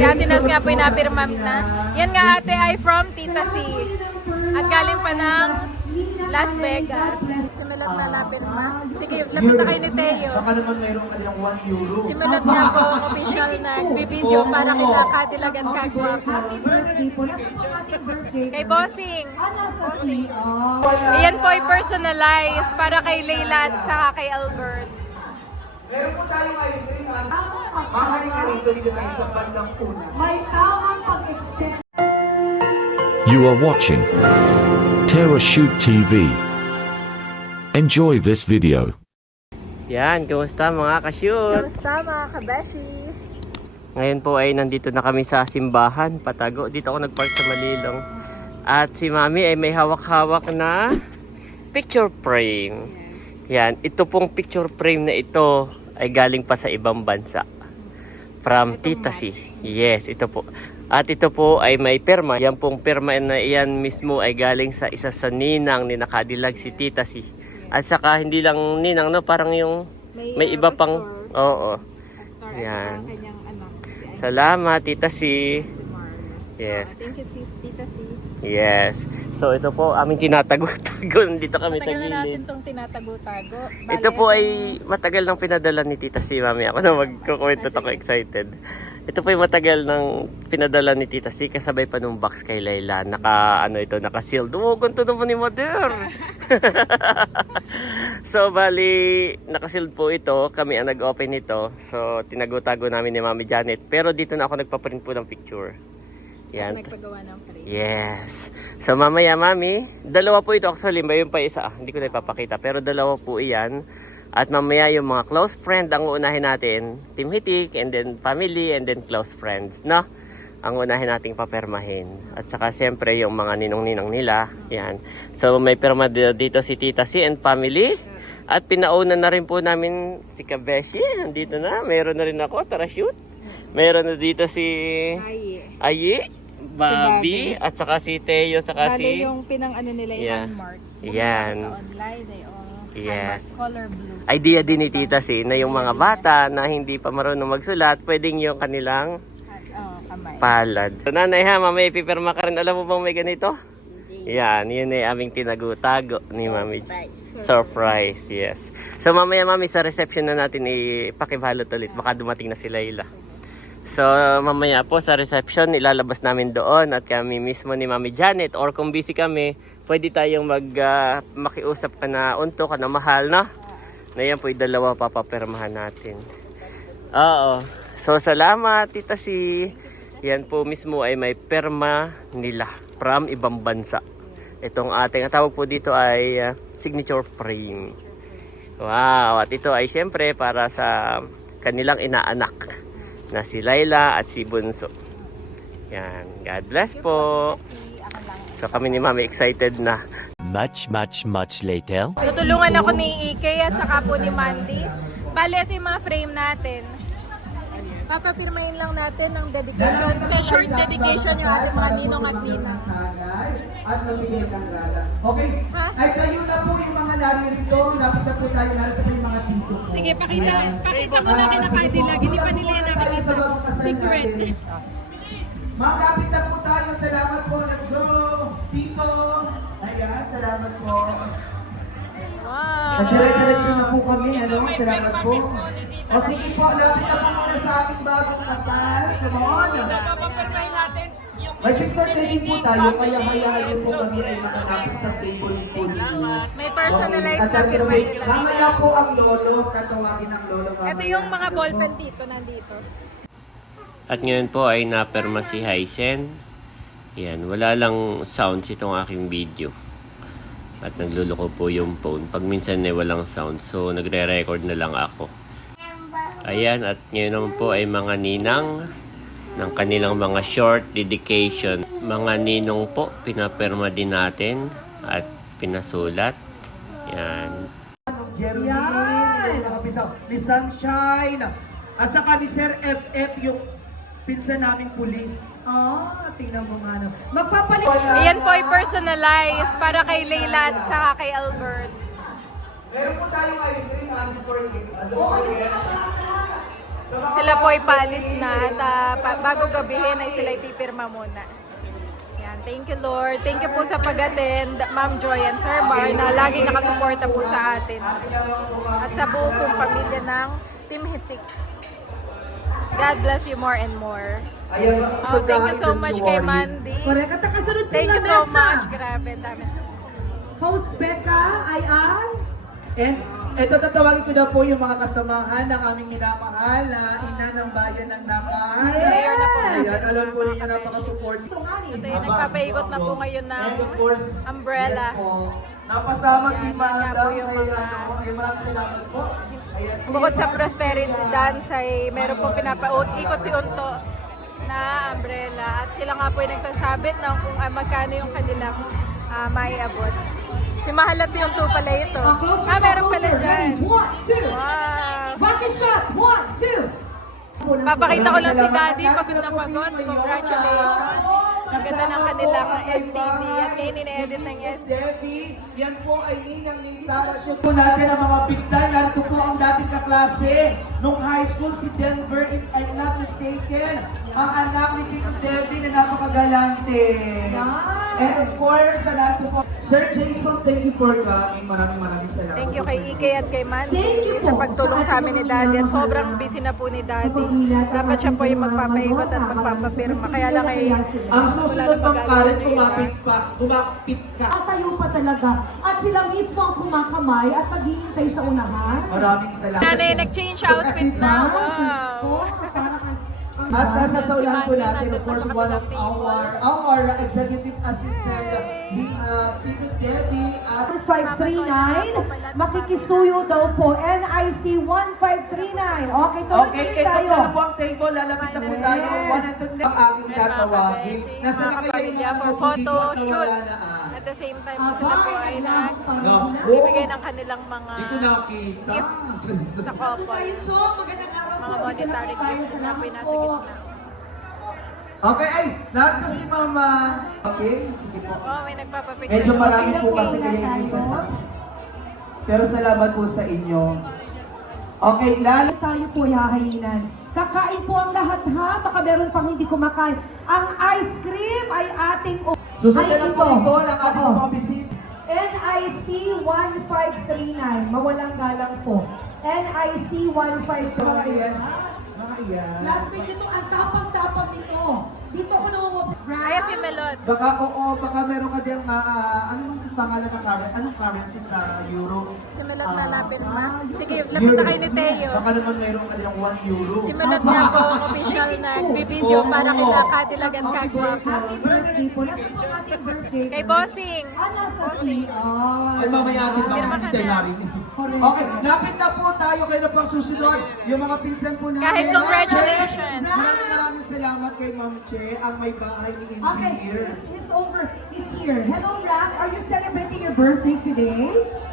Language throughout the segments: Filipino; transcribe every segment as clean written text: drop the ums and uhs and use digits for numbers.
Si Ate Nas nga po inapirmam na. Yan nga ate ay from Tita C. At galing pa ng Las Vegas. Si Melot na napirma. Sige, lapit na kayo ni Teo. Baka naman mayroon kanyang 1 euro. Si Melot nga po official na nagbibideo para kita Cadillac at Kagwapa. Kay Bossing. Iyan po ay personalized para kay Leila at saka kay Albert. Meron po tayong ice cream. Mahaling ka rito dito tayo sa bandang una. May tamang pag-accept. You are watching Terra Shoot TV. Enjoy this video. Yan, kumusta mga ka-shoot? Kamusta mga kabeshi? Ngayon po ay nandito na kami sa simbahan, Patago. Dito ako nagpark sa Malilong. At si Mami ay may hawak-hawak na picture frame. Yan, ito pong picture frame na ito ay galing pa sa ibang bansa. From Tita C. Yes, ito po. At ito po ay may perma. Yan pong perma na iyan mismo ay galing sa isa sa ninang ni Cadillac, si Tita C. At saka hindi lang ninang, no? Parang yung may iba pang... Oo. Yan. Salamat, Tita C. Yes. Thank you, Tita C. Yes. So ito po aming tinatago-tago. Nandito kami sa Matagal na natin gilid. itong tinatago-tago. Ito po ay matagal nang pinadala ni Tita C, Mami. Ako na magkukwento, ako excited. Ito po ay matagal nang pinadala ni Tita C kasabay pa nung box kay Layla. Naka-sealed. Oh, ganito naman ni Mother. So bali, naka-sealed po ito. Kami ang nag-open ito. So tinago-tago namin ni Mami Janet. Pero dito na ako nagpaprint po ng picture. Yan. Nagpagawa ng frame. Yes. So mamaya, Mami, dalawa po ito actually, may yung pa isa. Hindi ko na ipapakita, pero dalawa po iyan. At mamaya yung mga close friend ang uunahin natin, Team Hitik, and then family, and then close friends, no? Ang unahin nating papermahin. At saka siyempre yung mga ninong-ninang nila, yan. So may perma dito si Tita C and family. At pinauna na rin po namin si Kabeshi, nandito na. Meron na rin ako, tara shoot. Meron na dito si Ayi. Bobby, at saka si Teo, saka si... yung pinang-ano nila yung handmark. Yan. Sa online, ay Yes. handmark color blue. Idea din ni Tita C na yung mga bata na hindi pa marunong magsulat, pwedeng yung kanilang Kamay. palad. So, nanay ha, mamaya ipipirma ka rin. Alam mo bang may ganito? Yan, yun ay aming tinago-tago ni Mami. Surprise, yes. So mamaya, Mami, sa reception na natin ipakibalot ulit. Baka dumating na si Layla. So mamaya po sa reception, ilalabas namin doon at kami mismo ni Mami Janet, or kung busy kami, pwede tayong makiusap ka na unto ka na mahal, no? Na yan po yung dalawa papapermahan natin. Oo. So salamat, Tita C. Yan po mismo ay may perma nila from ibang bansa. Itong ating tawag po dito ay signature frame. Wow. At ito ay siyempre para sa kanilang inaanak na si Layla at si Bunso. Yan. God bless po. So kami ni Mami excited na. Much later. Tutulungan ako ni Ike at saka po ni Mandy. Bale, ito yung mga frame natin. Papapirmahin lang natin ng dedication. May short dedication yung ating mga ninong at ninang. At mamigay ng gala. Okay. Ha? Ay kayo na po yung mga naririto. Lapit na po tayo. Narito po yung mga tito ko. Sige, pakita mo na kina Cadillac. Hindi pa nila yung nakikita. Secret. Magkapit na po tayo. Salamat po. Let's go. Tito. Ayan, salamat po. Wow. Nagdire-diretso na po kami. Ano? Salamat po. O sige po, lapit na po muna sa ating bagong kasal. Come on. Papapirmahin natin yung May picture taking po tayo, kaya hayaan po kami ay makalapit sa table po ninyo. may personalized At na firma nila. mamaya po ang lolo, katawagin ng lolo. Ito yung mga ballpen dito, nandito. At ngayon po ay naperma si Hysen. Yan, wala lang sounds itong aking video. At nagluloko po yung phone. Pag minsan ay walang sound, so nagre-record na lang ako. Ayan, at ngayon naman po ay mga ninang ng kanilang mga short dedication. Mga ninong po, pinaperma din natin at pinasulat. Yan. Yan! Ni Sunshine. At saka ni Sir FF, yung pinsan naming pulis. Tingnan mo nga. Magpapalit. Iyan po ay personalized para kay Leila at saka kay Albert. Meron po tayong ice cream, Andy Porky. Sila po ay paalis na at bago gabihin ay sila ipipirma muna. Yan, thank you Lord. Thank you po sa pag-attend, Ma'am Joy and Sir Bar na lagi nakasuporta po sa atin. At sa buong pong pamilya ng Team Hitik. God bless you more and more. Oh, thank you so much kay Mandy. Correct. At nakasunod po Thank na you so mesa. much. Grabe, dami. Host Becca ay ang And ito tatawagin ko na po yung mga kasamahan ng aming minamahal na ina ng bayan ng Napan. Mayor na po. Ayan, alam po ninyo napaka-support. Ito yung nagpapaikot na po ngayon ng And of course, umbrella. yes po. Napasama si Yan, yan Madam. po yung Ay, mga- ay, maraming salamat po. Ayan. Bukod sa prosperity dance ay meron pong ikot si Unto na umbrella at sila nga po yung nagsasabit ng kung magkano yung kanilang maiabot. Si Mahal at si Unto pala ito. closer, Meron pala closer. dyan. Ready? 1, 2. Wow! Bucket shot. 1, 2. Papakita ko lang si Daddy, Salamat. pagod na pagod. Congratulations. Ang ganda ng kanilang STD at ngayon ine-edit ng STD. Debbie, yan po ay ninang Nitara. Shoot po natin ang mga bigtan. Narito po ang dating kaklase nung high school, si Denver, if I'm not mistaken. Ang anak ni Tito Debbie na napakagalante. And of course, narito po. Sir Jason, thank you for coming. Maraming salamat. Thank you po, kay sir. Ike at kay Mandy Thank you sa po pagtulong sa amin ni Daddy at sobrang busy na po ni Daddy. Dapat siya po yung magpapaikot at magpapapirma. Kaya lang ay Ang susunod pang Karen, kumapit ka. At tayo pa talaga. At sila mismo ang kumakamay at naghihintay sa unahan. Maraming salamat. Nanay, nag-change outfit na. Wow! At nasa sa ulan po natin, of course, one of our executive assistant, Tito Debbie at 1539, makikisuyo daw po. NIC 1539. Okay, tuloy okay, tayo. itong dalawang table, lalapit na po tayo. Yes. One and two, ang aking tatawagin. Nasa na kaya yung mga for video photo at shoot. nawala na At the same time, sila po ay Naku, nagbibigay ng kanilang mga Hindi ko nakita. sa couple. Magandang araw Mga po. monetary gifts na po yung nasa gitna. Okay, ay, narito si Mama. Okay, sige po. Oh, may nagpapapicture. Medyo marami po Okay, kasi okay kayo na inisan tayo. na. Pero salamat po sa inyo. Okay, lalo. Tayo po hahayinan. Kakain po ang lahat ha. Baka meron pang hindi kumakain. Ang ice cream ay ating... Susunod Ay, na po ito ng ating Oo. mga bisita. NIC 1539. Mawalang galang po. NIC 1539. Mga iyan. Mga iyan. Last week ito, ang tapang-tapang nito. Dito ko naman Ayan si Melot. Baka baka meron ka diyang, ano mang pangalan ng currency? Anong currency sa euro? Si Melot na lapit na. Sige, lapit na kayo ni Teo. Baka naman meron ka diyang 1 euro. Si Melot nga po ang official na nagbibideo para kita kadilagan kagwapo. Happy birthday po. Nasa po ang ating birthday. Kay Bossing. Nasa CR. Ay, mamaya din Pirma baka ka hindi na. narin. Okay, lapit na po tayo. Kayo na pang susunod. Yung mga pinsan po namin. Kahit congratulations. Maraming salamat kay Ma'am Che, ang may bahay ni Okay, Engineer. he's over. He's here. Hello, Ram. Are you celebrating your birthday today?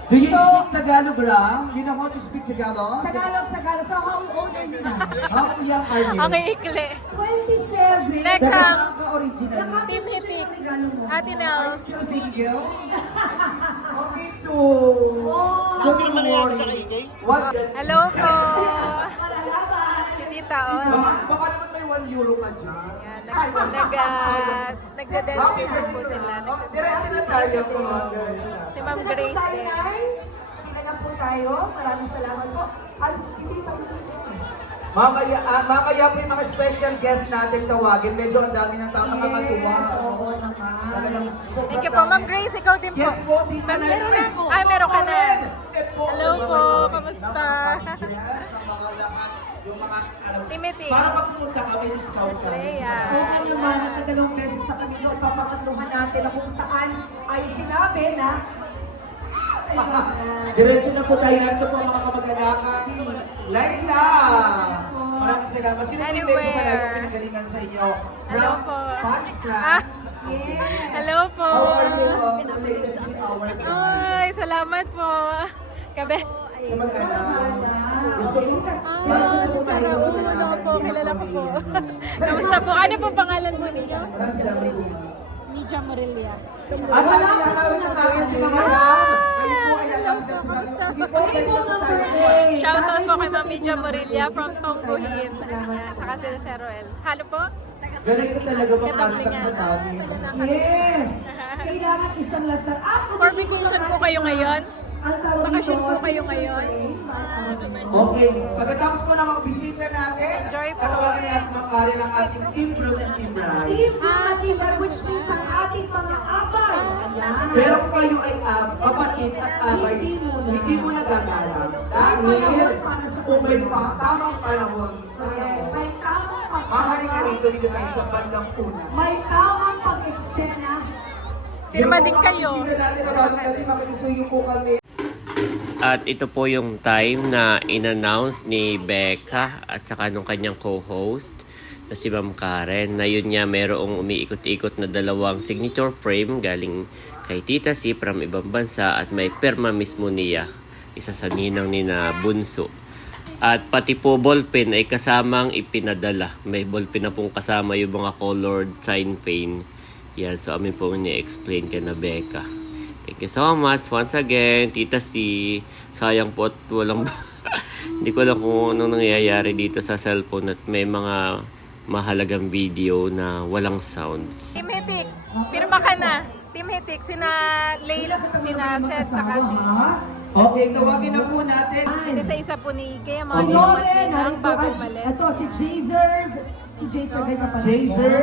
Do you So- speak Tagalog, Ram? You know how to speak Tagalog? Tagalog. So, how old are you now? How young are you? Ang ikli. 27. Next Daga up, saan ka originally? Team Hitik. Ate Nels. Still single? Okay, so... Oh. Good morning. What? Hello po. Si Tita On. Baka naman may 1 euro ka dyan. Yan, nagda-dance din po sila. Diretso na tayo po. Si Ma'am Grace din. Tingnan na po tayo. Maraming salamat po. At si Tita Mamaya po yung mga special guest natin tawagin. Medyo ang dami ng tao nakakatuwa. Oo naman. Talagang sobrang Thank you po. Ma'am Grace, ikaw din po. Yes po, tita na. Meron na ako. Ay, meron ka na. Hello po, kamusta? Yung mga, Timothy. para pag pumunta ka, may discount ka. Leia. Oo naman, at tagalong beses sa kami no, ipapakatluhan natin na kung saan ay sinabi na Diretso na po tayo. Narito po ang mga kamag-anakan ni Laila. Maraming salamat. Sino po yung medyo Anywhere. malayo pinagalingan sa inyo? Hello From po. Punch Ah, Crabs. hello po. How are you related with our Ay, salamat po. Kabe. kamag-anak? Gusto mo? Ay, Parang gusto mo sarap po. Ano po, kilala ko po. Kamusta po? Ano po pangalan mo ninyo? Maraming salamat po. Media Morelia. At ang ilalawin na namin si Madam. Kayo po ay lalapit na po sa atin. Sige po, kayo po tayo. Shoutout po kay Ma'am Media Morelia from Tongguhin. Saka sila Sir Roel. Halo po? Ganito talaga ba Kataplingan. kartang madami? Yes! Kailangan isang lastar. For vacation po kayo ngayon? Ang tawag Bakasyon dito, po kayo ngayon? Okay, pagkatapos po ng mga bisita natin, Enjoy po. tatawagin na natin makari ng ating Team Blue and Team Bright. Team Matibar, which means ang ating mga abay. Ayan. Pero kung kayo ay kapatid at abay, hindi mo nagagalak. Dahil kung may tamang panahon sa May tamang mahalin ka pagkakataon. rito dito tayo sa bandang una. May tamang pag-eksena. Pirma din kayo. Yung mga bisita natin na bago natin makikisuyo po kami. At ito po yung time na in-announce ni Becca at saka nung kanyang co-host na si Ma'am Karen na yun nga merong umiikot-ikot na dalawang signature frame galing kay Tita C from ibang bansa at may perma mismo niya, isa sa ninang ni na Bunso. At pati po ballpen ay kasamang ipinadala. May ballpen na pong kasama yung mga colored sign pane. Yan, so amin po ni-explain kay na Becca. Thank you so much once again, Tita C. Sayang po at walang... Hindi ko alam kung anong nangyayari dito sa cellphone at may mga mahalagang video na walang sounds. Team Hitik, pirma ka na. Team Hitik, sina Lail, sina Seth, saka si... Okay, tawagin na po natin. Isa-isa po ni Ike, ang mga Si biniwan Loren, silang bago narito. umalis. Ito, si Jazer. Si Jazer, may kapatid. Jazer,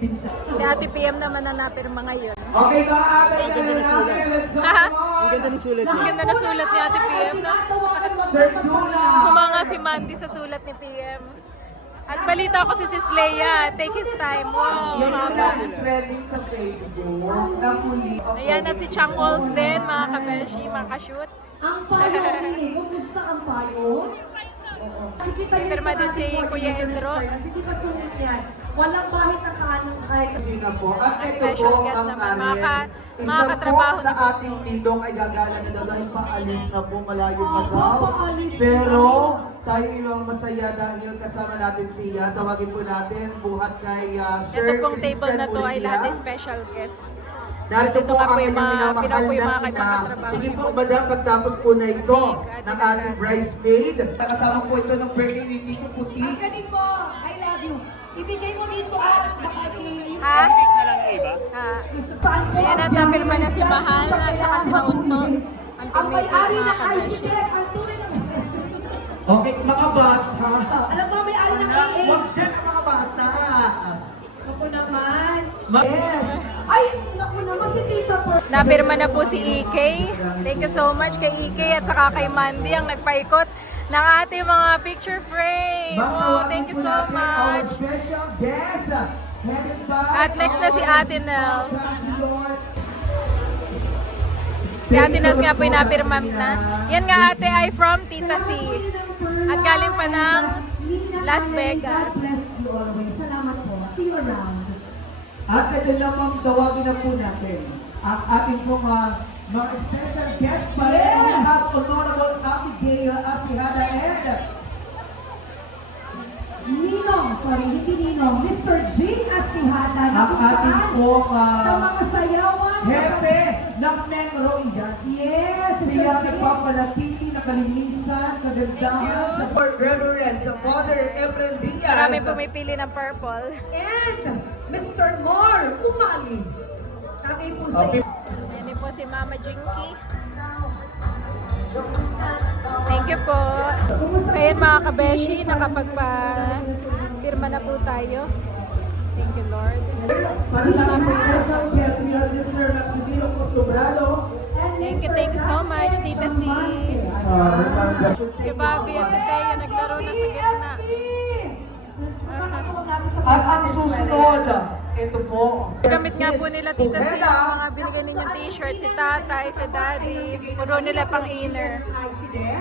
pinsan. Si Ate PM naman na napirma ngayon. Okay, mga abay na lang natin. Let's go! Ang ganda na sulat ni Ate PM. No? Sir Juna! Kumanga si Mandy sa sulat ni PM. At balita ko si Sis Leia. Take his time. Wow, Yung haba. mga trending sa Facebook na muli. Ayan, at si Chang Walls din, mga kabeshi, mga ka-shoot. Ang payo, Nini. Kumusta ang payo? Oo. Nakikita niyo Pirma yung din si ating Kuya coordinator, Edro. sir, kasi di ba sulit yan? Walang bahit na kaanong kahit Kasi na po. At ito Special po guest ang naman, Karen. mga Isa po katrabaho sa ni Bunso. ating bidong ay gagala na daw dahil paalis na po, malayo pa Opo, daw. paalis na. Pero tayo yung mga masaya dahil kasama natin siya. Tawagin po natin buhat kay Sir Ito pong table Christian na to ay Ulia. lahat ay special guest. Narito Ito po nga ang po yung kanyang mga minamahal pinapo yung mga na kanyang ina. katrabaho. Sige po, madam, pagtapos po na ito ng ating bridesmaid. Kasama po ito ng birthday ni Tito Puti. ang galing mo. I love you. Ibigay mo dito at baka Ha? Ha? Saan po Ayan, at napirma na si Mahal at saka si Naunto. Ang may-ari ng ICT, ang tunay na Okay, mga bata. Alam mo, may-ari ng Huwag AA. siya ng mga bata. Ako naman. Ma- Yes. Ay, naku naman si Tita Pearl. Napirma na po si EK. Thank you so much kay EK at saka kay Mandy ang nagpaikot ng ating mga picture frame. Oh, thank you so Our much. special guest, headed by At next na si Ate Nels. Lord. Si Ate Nels nga po yung napirma na. Yan nga ate ay from Tita C. At galing pa ng Las Vegas. God bless you always. Salamat po. See you around. At ito naman tawagin na po natin ang ating pong mga special guest pa rin. We have Honorable Abigail Asihada and Ninong, sorry, hindi Ninong. Mr. G. Astihada. na ang kung ating saan pong sa mga sayawan. hepe ng Metro Iyan. Yes, Siya Mr. G. nagpapalatiti na kalinisan, kagandahan sa Reverend sa Father Efren Diaz. Marami pumipili ng purple. And Mr. Mar Umali. Tagay po sa Okay. Ayan din po si Mama Jinky. Thank you po. So yun mga kabeshi, nakapagpa-firma na po tayo. Thank you Lord. Para sa ating special guest, we have Mr. Maximino Costobrado. Thank you so much, Tita C. Si Bobby at si Teo naglaro na sa gitna. At ang susunod, ito po. Gamit nga po nila Tita C Ojeda. yung mga binigay ninyong t-shirt, si tatay, si daddy. Puro nila pang inner.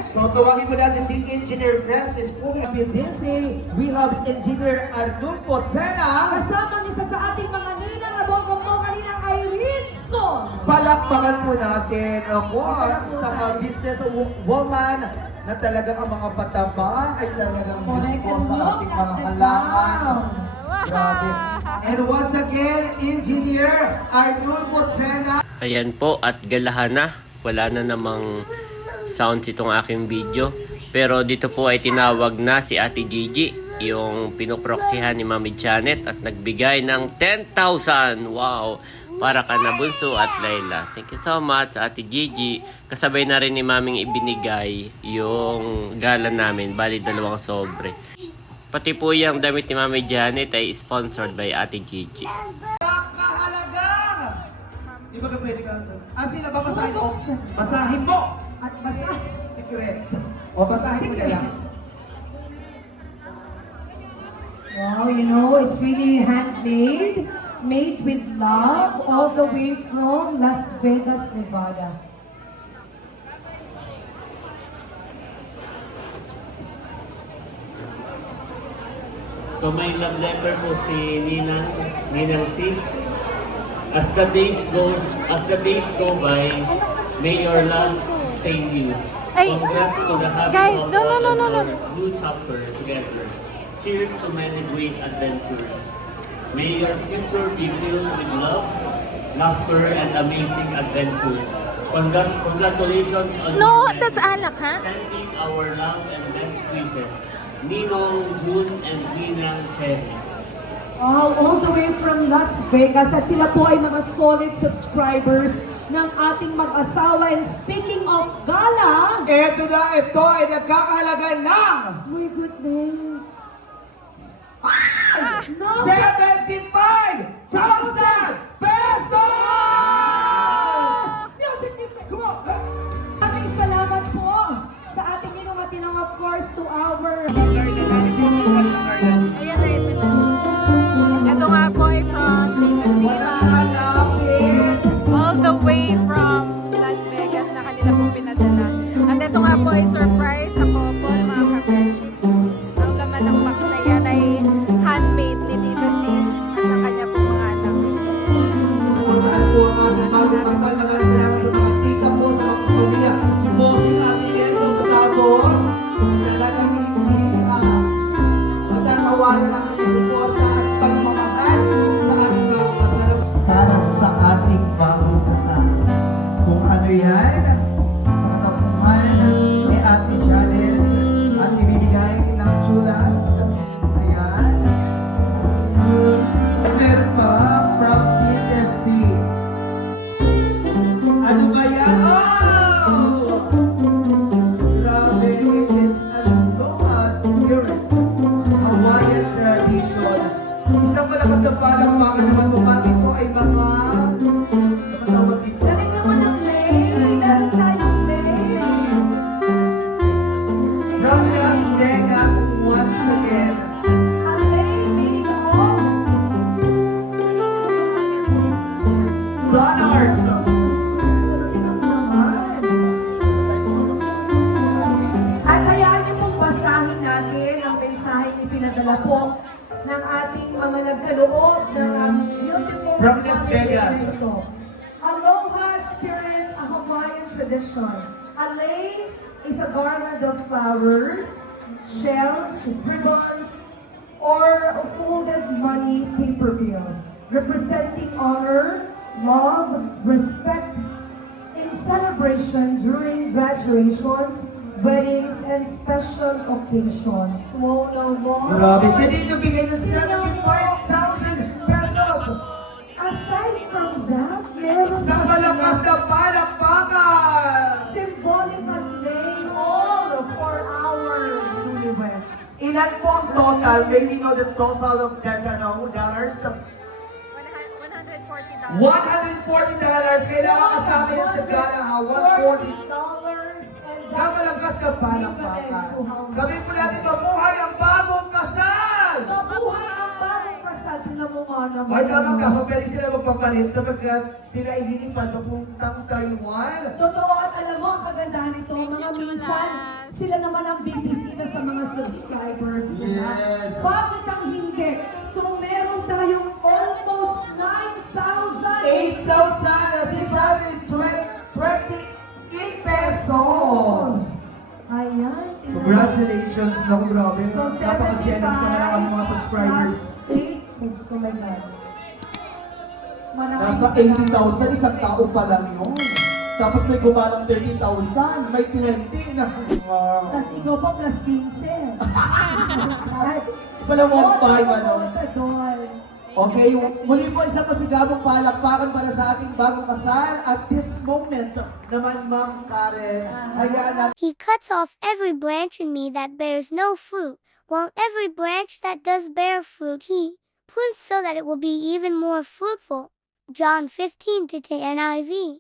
So tawagin mo natin si Engineer Francis po. Happy Disney. We have Engineer Arnulfo Tsena. Kasama isa sa ating mga ninang na bonggang-bongga ni ng Irene Son. Palakpakan po natin ako ang isang business woman na talagang ang mga pataba ay talagang gusto sa ating mga halaman. Grabe. And once again, Engineer Arnul Potsena. Ayan po, at galahan na. Wala na namang sounds itong aking video. Pero dito po ay tinawag na si Ate Gigi, yung pinoproksihan ni Mami Janet, at nagbigay ng 10,000. Wow! Para ka na Bunso at Layla. Thank you so much, Ate Gigi. Kasabay na rin ni Maming ibinigay yung gala namin. Bali, 2 sobre. Pati po yung damit ni Mami Janet ay sponsored by Ate Gigi. Kakahalagang! Di ba ka pwede ka? Sila ba basahin mo? Basahin mo! At basta, Secret. O basahin mo na lang. wow, you know, it's really handmade, made with love, all the way from Las Vegas, Nevada. So may love letter po si Ninang C. As the days go by, may your love sustain you. Ay, Congrats to the happy guys, couple no. and your new chapter together. Cheers to many great adventures. May your future be filled with love, laughter, and amazing adventures. Congratulations on No, your that's wedding. alak, ha? Sending our love and best wishes. Ninong, June, and Ninang Cherry. Oh, all the way from Las Vegas. At sila po ay mga solid subscribers ng ating mag-asawa. And speaking of gala, Ito ay nagkakahalaga ng my goodness. No. 75,000 pesos! Music team. Come on! Maraming salamat po sa ating inumatin ng of course to our Ayan na ito. Ito nga po ay from Tita Wala Sima. hanapin! All the way from Las Vegas na kanila pong pinadala. At ito nga po ay surprise sa couple, mga kapatid. Ang laman ng box na yan ay handmade ni Tita Sim at sa kanya pong mga anak. At po ang ating bagong kasal, maraming salamat sa mga tita po, sa mga pamilya. Si Bossing at si Enzo Pasabo. Talagang hindi matatawanan ang inyong suporta at pagmamahal sa ating bagong kasal. Para sa ating bagong kasal. Kung ano yan, sa katapuhan ni Ate Janet at ibibigay ng chulas. Ayan. Meron pa from PSC. Ano ba yan? Oh! Grabe, it is Aloha Spirit. Hawaiian tradition. Isang malakas na palakpakan naman po. Bakit po ay mga namatawag dito? galing naman ng Lay. Meron tayong Lay. From Las Vegas, once again. Ang Lay, meaning of Runners. salutin ang naman. At hayaan niyo pong basahin natin ang mensahe ni pinadala po ng ating mga nagkaloob ng beautiful From Las Vegas. ito. Aloha Spirit, a Hawaiian tradition. Alay is a garland of flowers, shells, ribbons, or folded money paper bills, representing honor, love, respect, in celebration during graduations, weddings, and special occasions. Wow, no more. Grabe, siya din yung bigay ng 75,000 pesos. Aside from that, meron Sa malakas na palakpakan. symbolic at lay all for our newlyweds. Ilan po ang total? May we know the total of dollars? $140. $140. Kailangan kasama yan sa galang ha. $140. Sa malakas na palakpakan. Sabihin po natin, mabuhay ang bagong kasal! Mabuhay ang bagong kasal. Tingnan mo nga naman. Ay, tama ka, pwede sila magpapalit sapagkat sila ay lilipad papuntang Taiwan. Totoo at alam mo, ang kagandahan nito, mga minsan, sila naman ang bibisita sa mga subscribers nila. Yes. Bakit ang hindi? So, meron tayong almost 9,000 8,628 pesos! Ayan. Congratulations! Naku, grabe. So, Napaka-generous naman ang aming mga subscribers. 8 plus 8. Sus ko my God. Maraming Nasa 80,000, isang tao pa lang yun. Tapos may gumalang 30,000, may 20 na. Wow. Tapos ikaw pa plus 15. Wala one time, ano? Doon. Okay, muli po isang masigabong palakpakan para sa ating bagong kasal. At this moment naman, Ma'am Karen, hayaan natin. He cuts off every branch in me that bears no fruit, while every branch that does bear fruit he prunes so that it will be even more fruitful. John 15 to NIV.